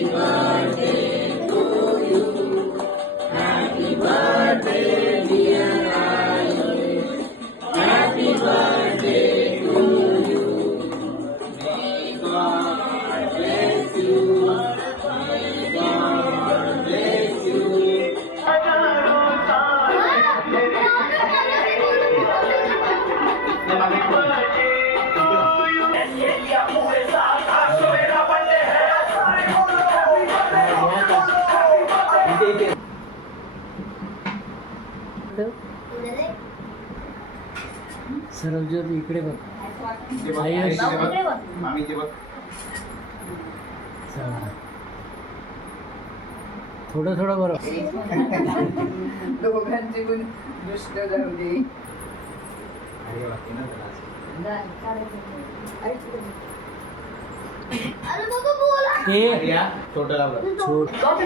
Happy. इकडे बघ. ते बघ, आयुष. थोडं थोडं बरं. दोघांची पण दुष्ट जाऊ दे.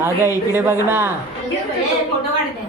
अगं इकडे बघ ना. फोटो काढते.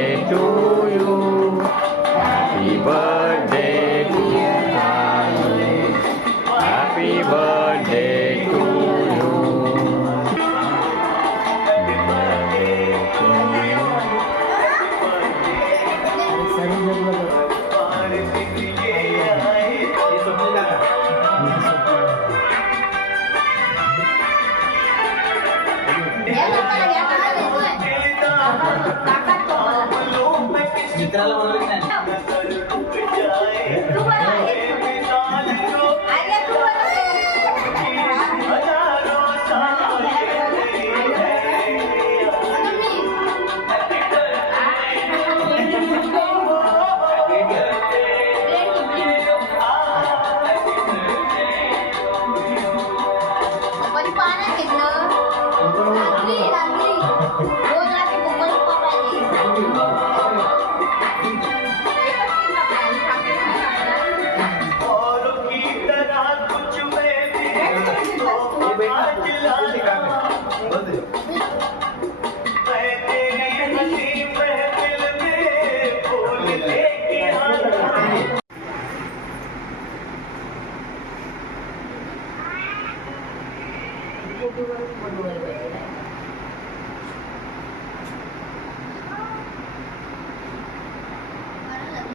मित्राला बरोबर नाही ಯೂಟ್ಯೂಬಲ್ಲಿ ಮುಂದುವರಿಬೇಕಿದೆ